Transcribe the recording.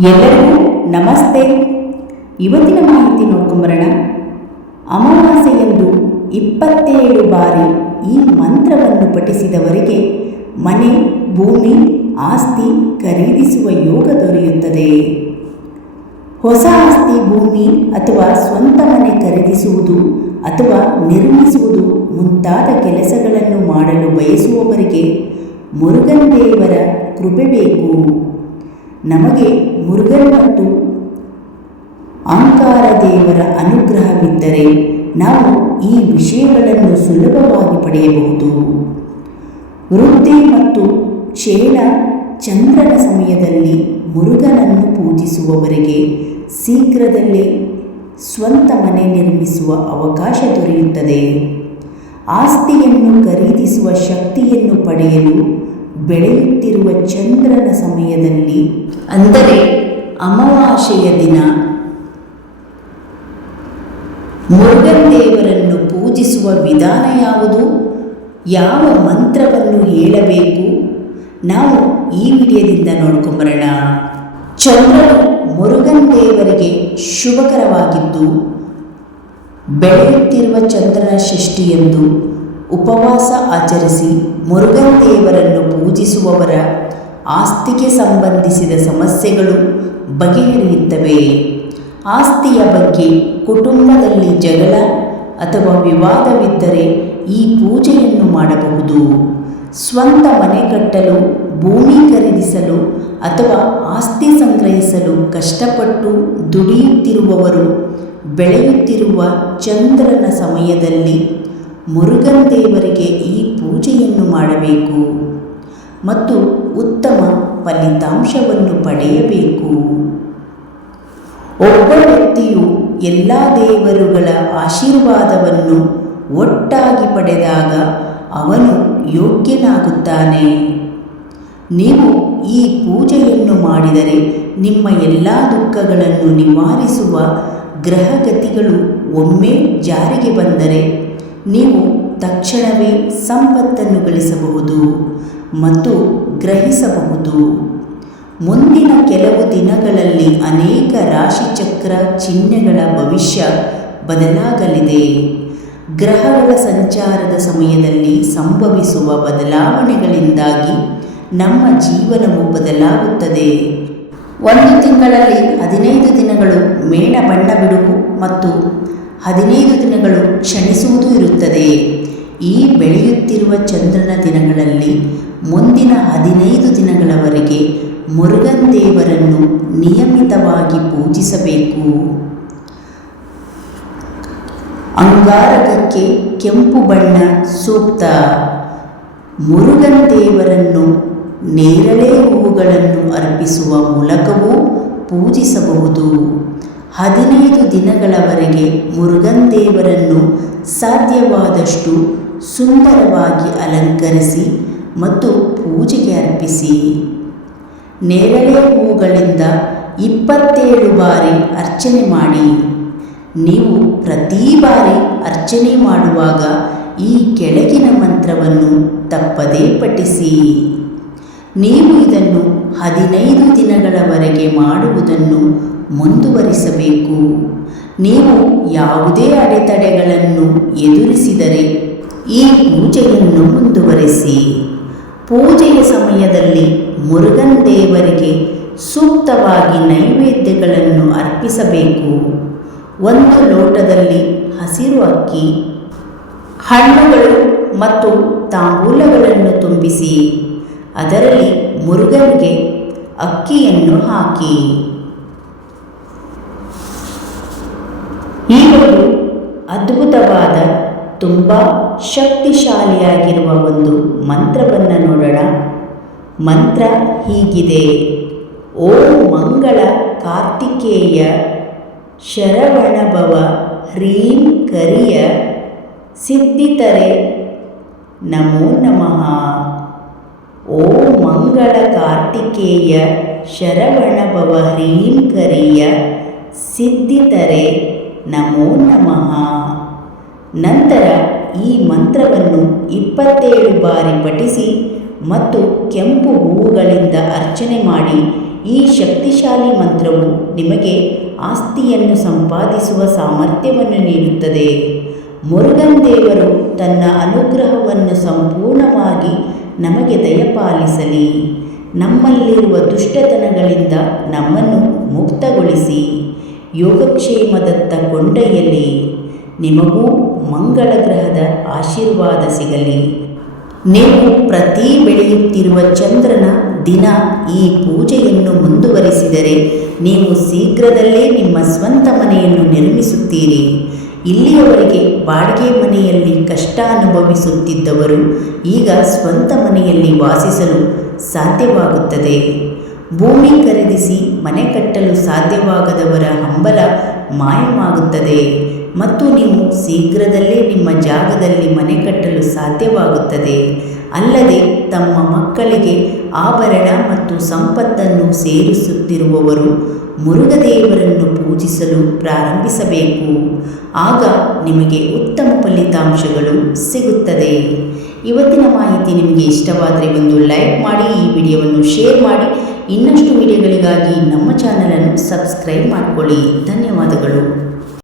ಎಲ್ಲರಿಗೂ ನಮಸ್ತೆ. ಇವತ್ತಿನ ಮಾಹಿತಿ ನೋಡ್ಕೊಂಬರೋಣ ಅಮಾವಾಸ್ಯೆಯಂದು ಇಪ್ಪತ್ತೇಳು ಬಾರಿ ಈ ಮಂತ್ರವನ್ನು ಪಠಿಸಿದವರಿಗೆ ಮನೆ, ಭೂಮಿ, ಆಸ್ತಿ ಖರೀದಿಸುವ ಯೋಗ ದೊರೆಯುತ್ತದೆ. ಹೊಸ ಆಸ್ತಿ, ಭೂಮಿ ಅಥವಾ ಸ್ವಂತ ಮನೆ ಖರೀದಿಸುವುದು ಅಥವಾ ನಿರ್ಮಿಸುವುದು ಮುಂತಾದ ಕೆಲಸಗಳನ್ನು ಮಾಡಲು ಬಯಸುವವರಿಗೆ ಮುರುಗನ್ ದೇವರ ಕೃಪೆ ಬೇಕು. ನಮಗೆ ಮುರುಗನ್ ಮತ್ತು ಆಂಕಾರ ದೇವರ ಅನುಗ್ರಹವಿದ್ದರೆ ನಾವು ಈ ವಿಷಯಗಳನ್ನು ಸುಲಭವಾಗಿ ಪಡೆಯಬಹುದು. ವೃದ್ಧಿ ಮತ್ತು ಕ್ಷೇಣ ಚಂದ್ರನ ಸಮಯದಲ್ಲಿ ಮುರುಗನನ್ನು ಪೂಜಿಸುವವರಿಗೆ ಶೀಘ್ರದಲ್ಲೇ ಸ್ವಂತ ಮನೆ ನಿರ್ಮಿಸುವ ಅವಕಾಶ ದೊರೆಯುತ್ತದೆ. ಆಸ್ತಿಯನ್ನು ಖರೀದಿಸುವ ಶಕ್ತಿಯನ್ನು ಪಡೆಯಲು ಬೆಳೆಯುತ್ತಿರುವ ಚಂದ್ರನ ಸಮಯದಲ್ಲಿ, ಅಂದರೆ ಅಮಾವಾಸ್ಯೆಯ ದಿನ ಮುರುಗನ್ ದೇವರನ್ನು ಪೂಜಿಸುವ ವಿಧಾನ ಯಾವುದು? ಯಾವ ಮಂತ್ರವನ್ನು ಹೇಳಬೇಕು? ನಾವು ಈ ವಿಡಿಯೋದಿಂದ ನೋಡ್ಕೊಂಬರೋಣ. ಚಂದ್ರನು ಮುರುಗನ್ ದೇವರಿಗೆ ಶುಭಕರವಾಗಿದ್ದು, ಬೆಳೆಯುತ್ತಿರುವ ಚಂದ್ರನ ಷಷ್ಠಿಯಂದು ಉಪವಾಸ ಆಚರಿಸಿ ಮುರುಗನ್ ದೇವರನ್ನು ಪೂಜಿಸುವವರ ಆಸ್ತಿಗೆ ಸಂಬಂಧಿಸಿದ ಸಮಸ್ಯೆಗಳು ಬಗೆಹರಿಯುತ್ತವೆ. ಆಸ್ತಿಯ ಬಗ್ಗೆ ಕುಟುಂಬದಲ್ಲಿ ಜಗಳ ಅಥವಾ ವಿವಾದವಿದ್ದರೆ ಈ ಪೂಜೆಯನ್ನು ಮಾಡಬಹುದು. ಸ್ವಂತ ಮನೆ ಕಟ್ಟಲು, ಭೂಮಿ ಖರೀದಿಸಲು ಅಥವಾ ಆಸ್ತಿ ಸಂಗ್ರಹಿಸಲು ಕಷ್ಟಪಟ್ಟು ದುಡಿಯುತ್ತಿರುವವರು, ಬೆಳೆಯುತ್ತಿರುವ ಚಂದ್ರನ ಸಮಯದಲ್ಲಿ ಮುರುಗನ್ ದೇವರಿಗೆ ಈ ಪೂಜೆಯನ್ನು ಮಾಡಬೇಕು ಮತ್ತು ಉತ್ತಮ ಫಲಿತಾಂಶವನ್ನು ಪಡೆಯಬೇಕು. ಒಬ್ಬ ವ್ಯಕ್ತಿಯು ಎಲ್ಲ ದೇವರುಗಳ ಆಶೀರ್ವಾದವನ್ನು ಒಟ್ಟಾಗಿ ಪಡೆದಾಗ ಅವನು ಯೋಗ್ಯನಾಗುತ್ತಾನೆ. ನೀವು ಈ ಪೂಜೆಯನ್ನು ಮಾಡಿದರೆ ನಿಮ್ಮ ಎಲ್ಲ ದುಃಖಗಳನ್ನು ನಿವಾರಿಸುವ ಗ್ರಹಗತಿಗಳು ಒಮ್ಮೆ ಜಾರಿಗೆ ಬಂದರೆ ನೀವು ತಕ್ಷಣವೇ ಸಂಪತ್ತನ್ನು ಗಳಿಸಬಹುದು ಮತ್ತು ಗ್ರಹಿಸಬಹುದು. ಮುಂದಿನ ಕೆಲವು ದಿನಗಳಲ್ಲಿ ಅನೇಕ ರಾಶಿಚಕ್ರ ಚಿಹ್ನೆಗಳ ಭವಿಷ್ಯ ಬದಲಾಗಲಿದೆ. ಗ್ರಹಗಳ ಸಂಚಾರದ ಸಮಯದಲ್ಲಿ ಸಂಭವಿಸುವ ಬದಲಾವಣೆಗಳಿಂದಾಗಿ ನಮ್ಮ ಜೀವನವು ಬದಲಾಗುತ್ತದೆ. ಒಂದು ತಿಂಗಳಲ್ಲಿ ಹದಿನೈದು ದಿನಗಳು ಮೇಣ ಬಣ್ಣ ಬಿಡುವು ಮತ್ತು ಹದಿನೈದು ದಿನಗಳು ಕ್ಷಣಿಸುವುದೂ ಇರುತ್ತದೆ. ಈ ಬೆಳೆಯುತ್ತಿರುವ ಚಂದ್ರನ ದಿನಗಳಲ್ಲಿ ಮುಂದಿನ ಹದಿನೈದು ದಿನಗಳವರೆಗೆ ಮುರುಗನ್ ದೇವರನ್ನು ನಿಯಮಿತವಾಗಿ ಪೂಜಿಸಬೇಕು. ಅಂಗಾರಕಕ್ಕೆ ಕೆಂಪು ಬಣ್ಣ ಸೂಕ್ತ. ಮುರುಗನ್ ದೇವರನ್ನು ನೇರಳೆ ಹೂವುಗಳನ್ನು ಅರ್ಪಿಸುವ ಮೂಲಕವೂ ಪೂಜಿಸಬಹುದು. ಹದಿನೈದು ದಿನಗಳವರೆಗೆ ಮುರುಗನ್ ದೇವರನ್ನು ಸಾಧ್ಯವಾದಷ್ಟು ಸುಂದರವಾಗಿ ಅಲಂಕರಿಸಿ ಮತ್ತು ಪೂಜೆಗೆ ಅರ್ಪಿಸಿ. ನೇರಳೆ ಹೂಗಳಿಂದ ಇಪ್ಪತ್ತೇಳು ಬಾರಿ ಅರ್ಚನೆ ಮಾಡಿ. ನೀವು ಪ್ರತಿ ಬಾರಿ ಅರ್ಚನೆ ಮಾಡುವಾಗ ಈ ಕೆಳಗಿನ ಮಂತ್ರವನ್ನು ತಪ್ಪದೇ ಪಠಿಸಿ. ನೀವು ಇದನ್ನು ಹದಿನೈದು ದಿನಗಳವರೆಗೆ ಮಾಡುವುದನ್ನು ಮುಂದುವರಿಸಬೇಕು. ನೀವು ಯಾವುದೇ ಅಡೆತಡೆಗಳನ್ನು ಎದುರಿಸಿದರೆ ಈ ಪೂಜೆಯನ್ನು ಮುಂದುವರಿಸಿ. ಪೂಜೆಯ ಸಮಯದಲ್ಲಿ ಮುರುಗನ್ ದೇವರಿಗೆ ಸೂಕ್ತವಾಗಿ ನೈವೇದ್ಯಗಳನ್ನು ಅರ್ಪಿಸಬೇಕು. ಒಂದು ಲೋಟದಲ್ಲಿ ಹಸಿರು ಅಕ್ಕಿ, ಹಣ್ಣುಗಳು ಮತ್ತು ತಾಂಬೂಲಗಳನ್ನು ತುಂಬಿಸಿ, ಅದರಲ್ಲಿ ಮುರುಗನ್ಗೆ ಅಕ್ಕಿಯನ್ನು ಹಾಕಿ. ಈ ಒಂದು ಅದ್ಭುತವಾದ, ತುಂಬ ಶಕ್ತಿಶಾಲಿಯಾಗಿರುವ ಒಂದು ಮಂತ್ರವನ್ನು ನೋಡೋಣ. ಮಂತ್ರ ಹೀಗಿದೆ. ಓ ಮಂಗಳ ಕಾರ್ತಿಕೇಯ ಶರವಣಭವ ಹ್ರೀಂ ಕರಿಯ ಸಿದ್ಧಿತರೆ ನಮೋ ನಮಃ. ಓ ಮಂಗಳ ಕಾರ್ತಿಕೇಯ ಶರವಣಭವ ಹ್ರೀಂ ಕರಿಯ ಸಿದ್ಧಿತರೆ ನಮೋ ನಮಃ. ನಂತರ ಈ ಮಂತ್ರವನ್ನು ಇಪ್ಪತ್ತೇಳು ಬಾರಿ ಪಠಿಸಿ ಮತ್ತು ಕೆಂಪು ಹೂವುಗಳಿಂದ ಅರ್ಚನೆ ಮಾಡಿ ಈ ಶಕ್ತಿಶಾಲಿ ಮಂತ್ರವು ನಿಮಗೆ ಆಸ್ತಿಯನ್ನು ಸಂಪಾದಿಸುವ ಸಾಮರ್ಥ್ಯವನ್ನು ನೀಡುತ್ತದೆ. ಮುರುಗನ್ ದೇವರು ತನ್ನ ಅನುಗ್ರಹವನ್ನು ಸಂಪೂರ್ಣವಾಗಿ ನಮಗೆ ದಯಪಾಲಿಸಲಿ. ನಮ್ಮಲ್ಲಿರುವ ದುಷ್ಟತನಗಳಿಂದ ನಮ್ಮನ್ನು ಮುಕ್ತಗೊಳಿಸಿ. ಯೋಗಕ್ಷೇಮದತ್ತ ಕೊಂಡೊಯ್ಯಲಿ. ನಿಮಗೂ ಮಂಗಳ ಗ್ರಹದ ಆಶೀರ್ವಾದ ಸಿಗಲಿ. ನೀವು ಪ್ರತಿ ಬೆಳೆಯುತ್ತಿರುವ ಚಂದ್ರನ ದಿನ ಈ ಪೂಜೆಯನ್ನು ಮುಂದುವರಿಸಿದರೆ ನೀವು ಶೀಘ್ರದಲ್ಲೇ ನಿಮ್ಮ ಸ್ವಂತ ಮನೆಯನ್ನು ನಿರ್ಮಿಸುತ್ತೀರಿ. ಇಲ್ಲಿಯವರೆಗೆ ಬಾಡಿಗೆ ಮನೆಯಲ್ಲಿ ಕಷ್ಟ ಅನುಭವಿಸುತ್ತಿದ್ದವರು ಈಗ ಸ್ವಂತ ಮನೆಯಲ್ಲಿ ವಾಸಿಸಲು ಸಾಧ್ಯವಾಗುತ್ತದೆ. ಭೂಮಿ ಖರೀದಿಸಿ ಮನೆ ಕಟ್ಟಲು ಸಾಧ್ಯವಾಗದವರ ಹಂಬಲ ಮಾಯವಾಗುತ್ತದೆ. ಮತ್ತು ನೀವು ಶೀಘ್ರದಲ್ಲೇ ನಿಮ್ಮ ಜಾಗದಲ್ಲಿ ಮನೆ ಕಟ್ಟಲು ಸಾಧ್ಯವಾಗುತ್ತದೆ. ಅಲ್ಲದೆ ತಮ್ಮ ಮಕ್ಕಳಿಗೆ ಆಭರಣ ಮತ್ತು ಸಂಪತ್ತನ್ನು ಸೇರಿಸುತ್ತಿರುವವರು ಮುರುಘದೇವರನ್ನು ಪೂಜಿಸಲು ಪ್ರಾರಂಭಿಸಬೇಕು. ಆಗ ನಿಮಗೆ ಉತ್ತಮ ಫಲಿತಾಂಶಗಳು ಸಿಗುತ್ತದೆ. ಇವತ್ತಿನ ಮಾಹಿತಿ ನಿಮಗೆ ಇಷ್ಟವಾದರೆ ಒಂದು ಲೈಕ್ ಮಾಡಿ, ಈ ವಿಡಿಯೋವನ್ನು ಶೇರ್ ಮಾಡಿ ಇನ್ನಷ್ಟು ವಿಡಿಯೋಗಳಿಗಾಗಿ ನಮ್ಮ ಚಾನಲನ್ನು ಸಬ್ಸ್ಕ್ರೈಬ್ ಮಾಡಿಕೊಳ್ಳಿ. ಧನ್ಯವಾದಗಳು.